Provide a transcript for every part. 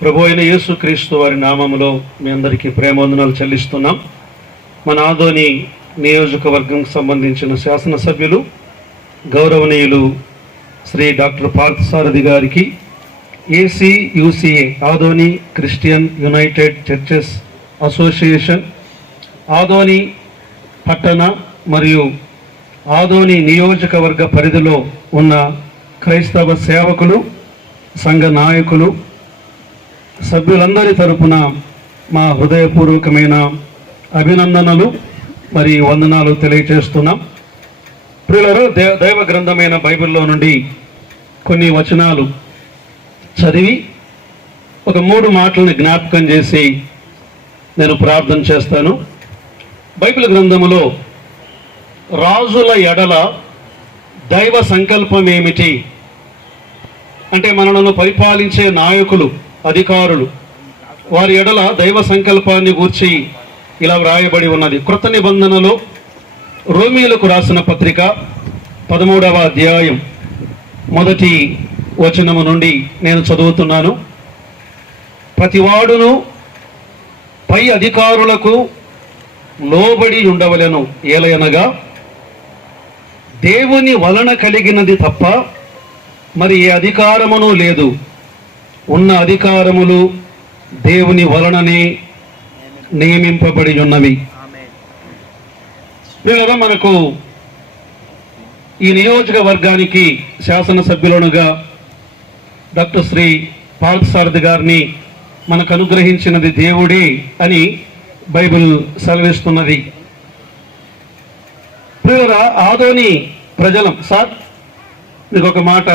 ప్రభు అయిన యేసు క్రీస్తు వారి నామములో మీ అందరికీ ప్రేమవందనాలు చెల్లిస్తున్నాం. మన ఆదోని నియోజకవర్గం సంబంధించిన శాసనసభ్యులు గౌరవనీయులు శ్రీ డాక్టర్ పార్థసారథి గారికి AC UCA Adoni Christian United Churches Association Adoni పట్టణ మరియు ఆదోని నియోజకవర్గ పరిధిలో ఉన్న క్రైస్తవ సేవకులు సంఘ నాయకులు సభ్యులందరి తరపున మా హృదయపూర్వకమైన అభినందనలు మరి వందనాలు తెలియచేస్తున్నాం ప్రియులరు దే దైవ గ్రంథమైన బైబిల్లో నుండి కొన్ని వచనాలు చదివి ఒక మూడు మాటలను జ్ఞాపకం చేసి నేను ప్రార్థన చేస్తాను. బైబిల్ గ్రంథములో రాజుల ఎడల దైవ సంకల్పం ఏమిటి? అంటే మనలను పరిపాలించే నాయకులు అధికారులు వారి ఎడల దైవ సంకల్పాన్ని గూర్చి ఇలా వ్రాయబడి ఉన్నది. కృత నిబంధనలో రోమిలకు రాసిన పత్రిక పదమూడవ అధ్యాయం మొదటి వచనము నుండి నేను చదువుతున్నాను. ప్రతివాడును పై అధికారులకు లోబడి ఉండవలెను ఏలయనగా దేవుని వలన కలిగినది తప్ప మరి ఏ అధికారమును లేదు. ఉన్న అధికారములు దేవుని వలననే నియమింపబడి ఉన్నవి మనకు ఈ నియోజకవర్గానికి శాసనసభ్యులనుగా డాక్టర్ శ్రీ పార్థసారథి గారిని మనకు అనుగ్రహించినది దేవుడే అని బైబిల్ సెలవిస్తున్నది. ప్రియురా ఆదోని ప్రజలం సార్ మీకు ఒక మాట.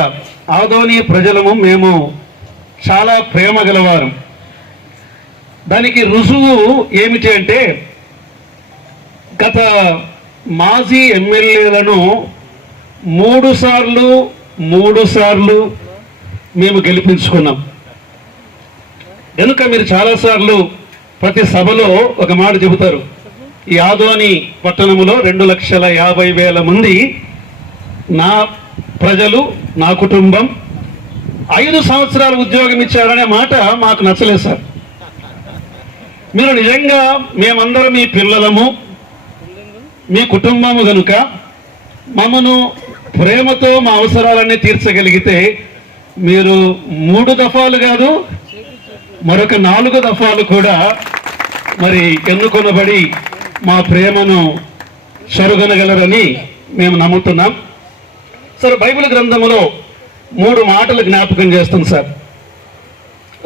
ఆదోని ప్రజలము మేము చాలా ప్రేమ గలవారం. దానికి రుజువు ఏమిటి అంటే గత మాజీ ఎమ్మెల్యేలను మూడు సార్లు మూడు సార్లు మేము గెలిపించుకున్నాం. కనుక మీరు చాలాసార్లు ప్రతి సభలో ఒక మాట చెబుతారు. ఈ ఆదోని పట్టణములో రెండు లక్షల యాభై వేల మంది నా ప్రజలు నా కుటుంబం ఐదు సంవత్సరాలు ఉద్యోగం ఇచ్చారనే మాట మాకు నచ్చలేదు సార్. మీరు నిజంగా మేమందరం మీ పిల్లలము మీ కుటుంబము కనుక మమ్మను ప్రేమతో మా అవసరాలన్నీ తీర్చగలిగితే మీరు మూడు దఫాలు కాదు మరొక నాలుగు దఫాలు కూడా మరి ఎన్నుకొనబడి మా ప్రేమను సరుగనగలరని మేము నమ్ముతున్నాం. సార్ బైబిల్ గ్రంథములో మూడు మాటలు జ్ఞాపకం చేస్తుంది సార్.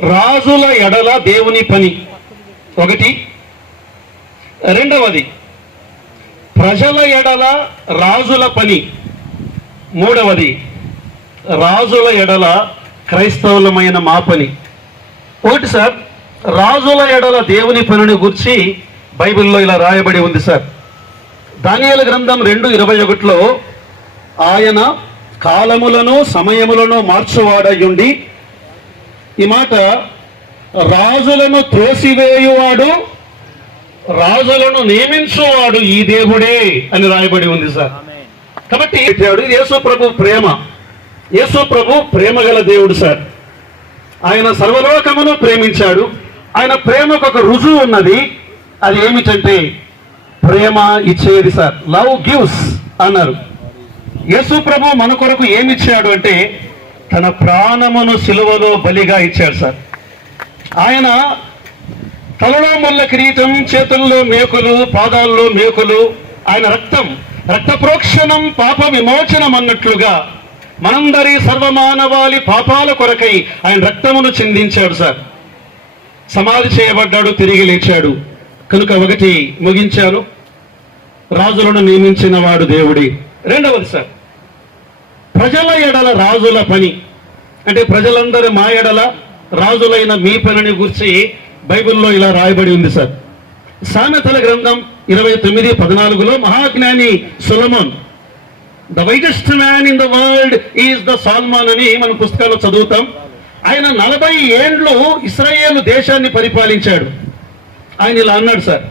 రాజుల ఎడల దేవుని పని. ఒకటి. రెండవది ప్రజల ఎడల రాజుల పని. మూడవది రాజుల ఎడల క్రైస్తవులమైన మా పని. ఒకటి సార్ రాజుల ఎడల దేవుని పనిని గురించి బైబిల్లో ఇలా రాయబడి ఉంది సార్. దానియాల గ్రంథం రెండు ఇరవై ఒకటిలో ఆయన కాలములను సమయములను మార్చువాడయుండి ఈ మాట రాజులను త్రోసివేయువాడు రాజులను నియమించువాడు ఈ దేవుడే అని రాయబడి ఉంది సార్. కాబట్టి పెట్టాడు ఇది యేసు ప్రభు ప్రేమ. యేసు ప్రభు ప్రేమ గల దేవుడు సార్. ఆయన సర్వలోకమును ప్రేమించాడు. ఆయన ప్రేమకు ఒక రుజువు ఉన్నది. అది ఏమిటంటే ప్రేమ ఇచ్చేది సార్. లవ్ గివ్స్ అన్నారు. యేసు ప్రభు మన కొరకు ఏమి ఇచ్చాడు అంటే తన ప్రాణమును సిలువలో బలిగా ఇచ్చాడు సార్. ఆయన తలలో ముళ్ళ కిరీటం చేతుల్లో మేకులు పాదాల్లో మేకులు ఆయన రక్తం రక్త ప్రోక్షణం పాప విమోచనం అన్నట్లుగా మనందరి సర్వమానవాళి పాపాల కొరకై ఆయన రక్తమును చిందించాడు సార్. సమాధి చేయబడ్డాడు తిరిగి లేచాడు. కనుక ఒకటి ముగించాను. రాజులను నియమించిన వాడు దేవుడి. రెండవది సార్. ప్రజల ఎడల రాజుల పని. అంటే ప్రజలందరూ మా ఎడల రాజులైన మీ పనిని గురించి బైబిల్లో ఇలా రాయబడి ఉంది సార్. సామెతల గ్రంథం ఇరవై తొమ్మిది పద్నాలుగులో మహాజ్ఞాని Solomon the wisest man in the world is the Solomon అని మన పుస్తకాల్లో చదువుతాం. ఆయన నలభై ఏండ్లు ఇస్రాయేల్ దేశాన్ని పరిపాలించాడు. ఆయన ఇలా అన్నాడు సార్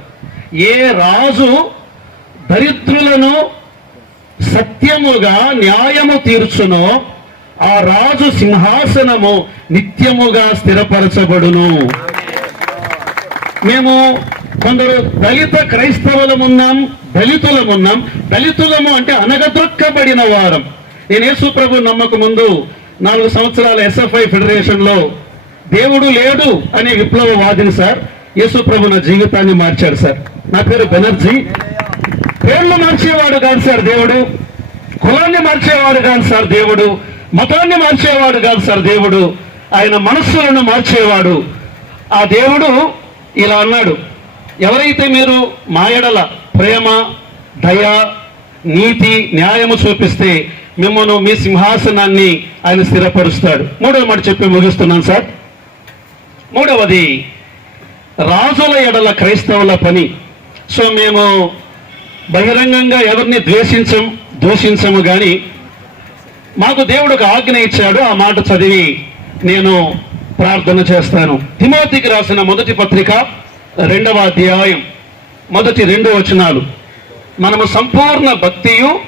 ఏ రాజు దరిద్రులను సత్యముగా న్యాయము తీర్చునో. ఆ రాజు సింహాసనము నిత్యముగా స్థిరపరచబడును. మేము కొందరు దళిత క్రైస్తవులమున్నాం దళితులమున్నాం దళితులము అంటే అనగదొక్కబడిన వారం. నేను యేసు ప్రభు నమ్మక ముందు నాలుగు సంవత్సరాల ఎస్ఎఫ్ఐ ఫెడరేషన్లో దేవుడు లేడు అనే విప్లవవాదిని సార్ యేసు ప్రభు నా జీవితాన్ని మార్చాడు సార్. నా పేరు బెనర్జీ. పేర్లు మార్చేవాడు కాదు సార్ దేవుడు. కులాన్ని మార్చేవాడు కాదు సార్ దేవుడు. మతాన్ని మార్చేవాడు కాదు సార్ దేవుడు. ఆయన మనస్సులను మార్చేవాడు. ఆ దేవుడు ఇలా అన్నాడు. ఎవరైతే మీరు మా ఎడల ప్రేమ దయ నీతి న్యాయము చూపిస్తే మిమ్మల్ని మీ సింహాసనాన్ని ఆయన స్థిరపరుస్తాడు. మూడవ మాట చెప్పి ముగిస్తున్నాను సార్. మూడవది రాజుల ఎడల క్రైస్తవుల పని. సో మేము బహిరంగంగా ఎవరిని ద్వేషించం దూషించము కానీ మాకు దేవుడు ఒక ఆజ్ఞ ఇచ్చాడు ఆ మాట చదివి నేను ప్రార్థన చేస్తాను. తిమోతికి రాసిన మొదటి పత్రిక రెండవ అధ్యాయం మొదటి రెండు వచనాలు. మనము సంపూర్ణ భక్తియు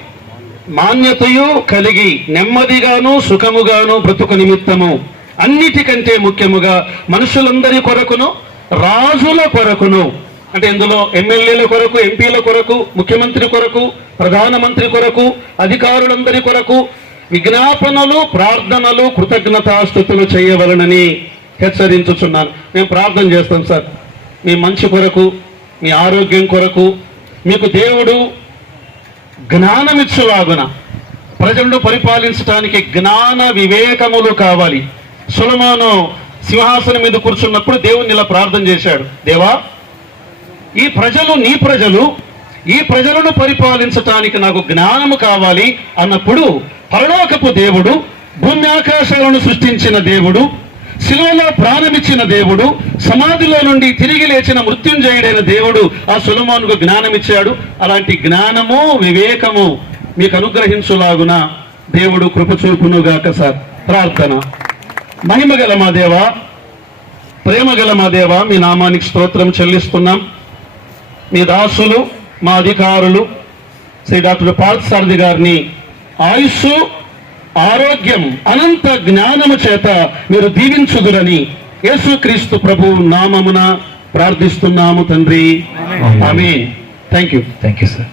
మాన్యతయు కలిగి నెమ్మదిగాను సుఖముగాను బ్రతుకు నిమిత్తము. అన్నిటికంటే ముఖ్యముగా మనుషులందరి కొరకును రాజుల కొరకును. అంటే ఇందులో ఎమ్మెల్యేల కొరకు ఎంపీల కొరకు ముఖ్యమంత్రి కొరకు ప్రధానమంత్రి కొరకు అధికారులందరి కొరకు విజ్ఞాపనలు ప్రార్థనలు కృతజ్ఞతాస్థుతులు చేయవలనని హెచ్చరించుచున్నాను. మేము ప్రార్థన చేస్తాం సార్. మీ మంచి కొరకు మీ ఆరోగ్యం కొరకు మీకు దేవుడు జ్ఞానమిచ్చులాగున ప్రజలను పరిపాలించడానికి జ్ఞాన వివేకములు కావాలి. సులమాను సింహాసనం మీద కూర్చున్నప్పుడు దేవుని ఇలా ప్రార్థన చేశాడు. దేవా ఈ ప్రజలు నీ ప్రజలు ఈ ప్రజలను పరిపాలించటానికి నాకు జ్ఞానము కావాలి అన్నప్పుడు పరలోకపు దేవుడు భూమి ఆకాశాలను సృష్టించిన దేవుడు శిలువలో ప్రాణమిచ్చిన దేవుడు సమాధిలో నుండి తిరిగి లేచిన మృత్యుంజయుడైన దేవుడు ఆ సులమానుకు జ్ఞానమిచ్చాడు. అలాంటి జ్ఞానము వివేకము మీకు అనుగ్రహించులాగున దేవుడు కృపచూపునుగాక సార్. ప్రార్థన. మహిమగల మా దేవా ప్రేమగల మా దేవా మీ నామానికి స్తోత్రం చెల్లిస్తున్నాం. మీ దాసులు మా అధికారులు శ్రీ డాక్టర్ పార్థసారథి గారిని ఆయుస్సు ఆరోగ్యం అనంత జ్ఞానము చేత మీరు దీవించుదురని యేసుక్రీస్తు ప్రభు నామమున ప్రార్థిస్తున్నాము తండ్రి. ఆమె thank you thank you sir